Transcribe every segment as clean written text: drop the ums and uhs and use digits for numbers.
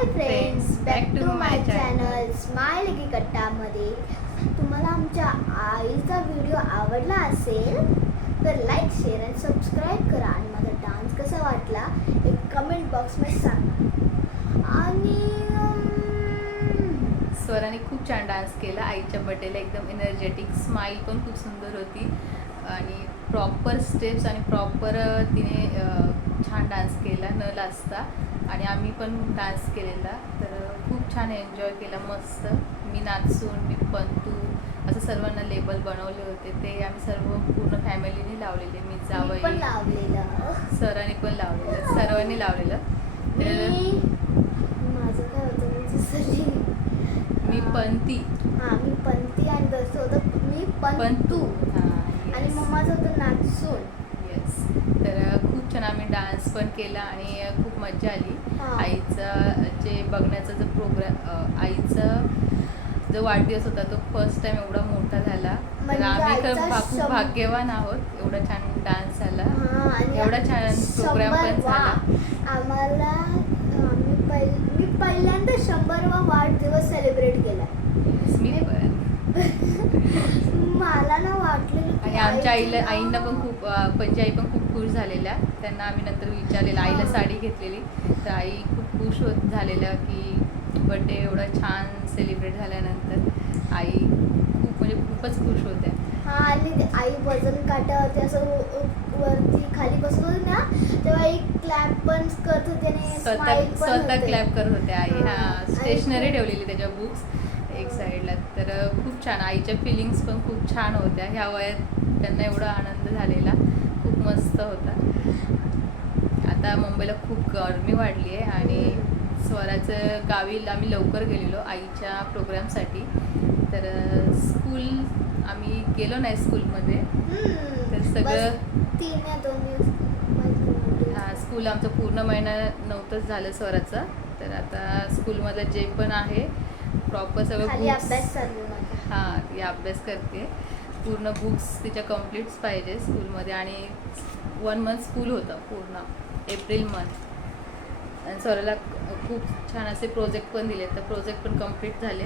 High friends, back to my channel smile की कट्टामध्ये. तुम्हाला आमच्या आईचा व्हिडिओ आवडला असेल तर लाईक, शेअर आणि सबस्क्राईब करा. आणि माझा डान्स कसा वाटला एक कमेंट बॉक्समध्ये सांगा. आणि स्वराने खूप छान डान्स केला आईच्या बर्थडेला. एकदम एनर्जेटिक, स्माईल पण खूप सुंदर होती आणि प्रॉपर स्टेप्स आणि प्रॉपर तिने छान डान्स केला न लाजता. आणि आम्ही पण डान्स केलेला, तर खूप छान एन्जॉय केला. मस्त मी नाचून, मी पंतू असं सर्वांना लेबल बनवले होते. ते आम्ही सर्व पूर्ण फॅमिलीने लावलेले. मी जावई पण लावलेलं, सरांनी पण लावलेलं, सर्वांनी लावलेलं. माझं काय होतं मी पंती, मी पंती आणि दस होतं मी पंतू आणि मम्माचं होतं नाचून. येस, तर खूप छान आम्ही डान्स पण केला आणि खूप मजा आली. आईचा जे बघण्याचा जो प्रोग्राम, आईचा जो वाढदिवस होता तो फर्स्ट टाइम एवढा मोठा झाला. तर आम्ही तर खूप भाग्यवान आहोत. एवढा छान डान्स झाला, एवढा छान प्रोग्राम पण झाला. आम्हाला मी पहिल्यांदा 100वा वाढदिवस सेलिब्रेट केला. मी पण मला ना वाटलं. आणि आमच्या आईंना पण खूप, पंजी आई पण खूप खुश झालेल्या. त्यांना आम्ही नंतर विचारलेलं, आईला साडी घेतलेली, तर आई खूप खुश झालेल्या की बड्डे एवढा छान सेलिब्रेट झाल्यानंतर आई खूपच खुश होत्या. आणि आई वजन काट्यावरती असं वरती खाली बसत होती ना, तेव्हा एक क्लॅप पण करत होते आणि स्वतः क्लॅप करत होते आई. स्टेशनरी ठेवलेली त्याच्या बुक्स एक साईडला. तर खूप छान, आईच्या फिलिंग्स पण खूप छान होत्या. ह्या वयात त्यांना एवढा आनंद झालेला, खूप मस्त होता. आता मुंबईला खूप गरमी वाढली आहे आणि स्वराचं गावी आम्ही लवकर गेलेलो आईच्या प्रोग्रामसाठी. तर स्कूल आम्ही गेलो नाही स्कूलमध्ये. तर सगळं स्कूल आमचं पूर्ण महिना नव्हतंच झालं स्वराचं. तर आता स्कूलमधलं जे पण आहे प्रॉपर सगळं अभ्यास ती अभ्यास करते. पूर्ण बुक्स तिच्या कम्प्लीट्स पाहिजे स्कूलमध्ये. आणि 1 मंथ स्कूल होतं पूर्ण, एप्रिल मंथ. आणि स्वराला खूप छान असे प्रोजेक्ट पण दिले, तर प्रोजेक्ट पण कम्प्लीट झाले.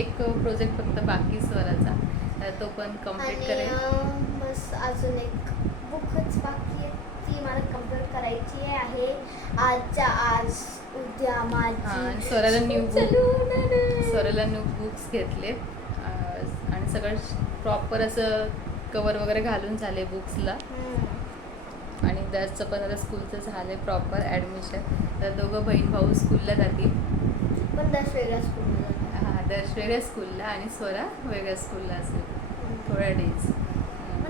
एक प्रोजेक्ट फक्त बाकी स्वराचा, तर तो पण कम्प्लीट करेल. बस अजून एक बुकच बाकी आहे, ती मला कम्प्लीट करायची आहे आज उद्या. माझी स्वराला न्यू बुक्स घेतले आणि सगळं प्रॉपर असं कवर वगैरे घालून झाले बुक्सला. आणि दर्शचं पण आता स्कूलचं झालं आहे प्रॉपर ॲडमिशन. तर दोघं बहीण भाऊ स्कूलला जातील, पण दर्श वेगळ्या स्कूलला. दर्श वेगळ्या स्कूलला आणि स्वरा वेगळ्या स्कूलला असेल थोड्या डेज.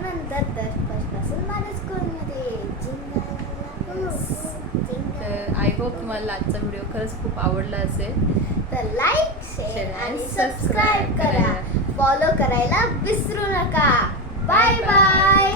नंतर दर्शपासून माझ्या स्कूलमध्ये. तर आय होप तुम्हाला आजचा व्हिडिओ खरंच खूप आवडला असेल. तर लाईक, शेअर आणि सबस्क्राईब करा. फॉलो करायला विसरू नका. Bye bye.